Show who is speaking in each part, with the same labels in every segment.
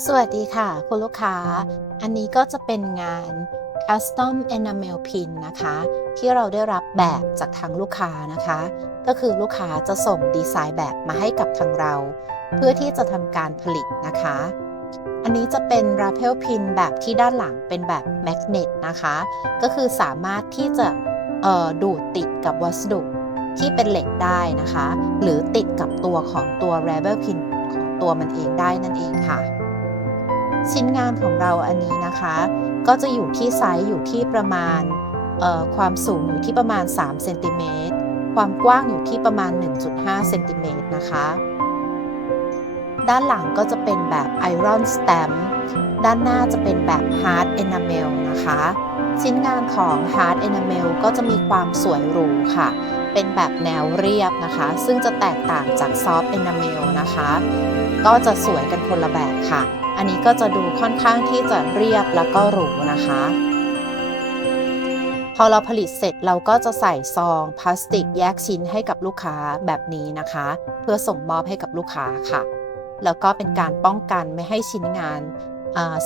Speaker 1: สวัสดีค่ะ คุณลูกค้า อันนี้ก็จะเป็นงาน Custom Enamel Pin นะคะ ที่เราได้รับแบบจากทางลูกค้านะคะ ก็คือลูกค้าจะส่งดีไซน์แบบมาให้กับทางเรา เพื่อที่จะทำการผลิตนะคะ อันนี้จะเป็น Rappel Pin แบบที่ด้านหลังเป็นแบบแมกเนตนะคะ ก็คือสามารถที่จะดูดติดกับวัสดุที่เป็นเหล็กได้นะคะ หรือติดกับตัวของตัว Rappel Pin ของตัวมันเองได้นั่นเองค่ะ ชิ้นงานของเราอันนี้นะคะ ก็จะอยู่ที่ไซส์อยู่ที่ประมาณความสูงอยู่ที่ประมาณ3เซนติเมตรความกว้างอยู่ที่ประมาณ 1.5เซนติเมตรนะคะ ด้านหลังก็จะเป็นแบบไอรอนส a ตมด้านหน้าจะเป็นแบบ Hard Enamel นะคะ ชิ้นงานของ Hard Enamel ก็จะมีความสวยหรูค่ะ เป็นแบบแนวเรียบนะคะ ซึ่งจะแตกต่างจาก Soft Enamel นะคะ ก็จะสวยกันคนละแบบค่ะ อันนี้ก็จะดูค่อนข้างที่จะเรียบแล้วก็หรูนะคะ พอเราผลิตเสร็จเราก็จะใส่ซองพลาสติกแยกชิ้นให้กับลูกค้าแบบนี้นะคะ เพื่อส่งมอบให้กับลูกค้าค่ะ แล้วก็เป็นการป้องกันไม่ให้ชิ้นงาน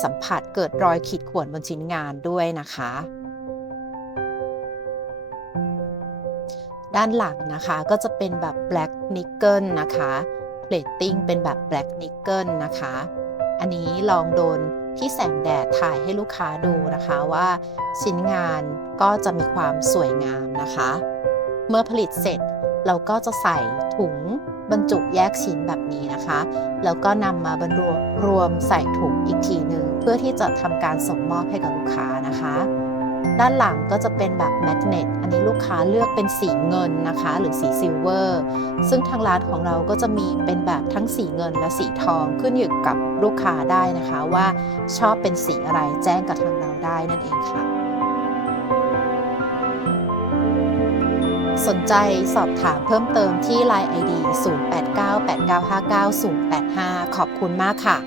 Speaker 1: สัมผัสเกิดรอยขีดข่วนบนชิ้นงานด้วยนะคะ ด้านหลังนะคะก็จะเป็นแบบ black nickel นะคะ plating เป็นแบบ black nickel นะคะ อันนี้ลองโดนที่แสงแดดถ่ายให้ลูกค้าดูนะคะว่าชิ้นงานก็จะมีความสวยงามนะคะ เมื่อผลิตเสร็จเราก็จะใส่ถุงบรรจุแยกชิ้นแบบนี้นะคะ แล้วก็นำมาบรรรวมรวมใส่ถุงอีกทีหนึ่งเพื่อที่จะทำการส่งมอบให้กับลูกค้านะคะ ด้านหลังก็จะเป็นแบบแมกเนตอันนี้ลูกค้าเลือกเป็นสีเงินนะคะ หรือสีซิลเวอร์ ซึ่งทางร้านของเราก็จะมีเป็นแบบทั้งสีเงินและสีทองขึ้นอยู่กับลูกค้าได้นะคะว่าชอบเป็นสีอะไรแจ้งกับทางเราได้นั่นเองค่ะ สนใจสอบถามเพิ่มเติมที่ Line ID 0898959085 ขอบคุณมากค่ะ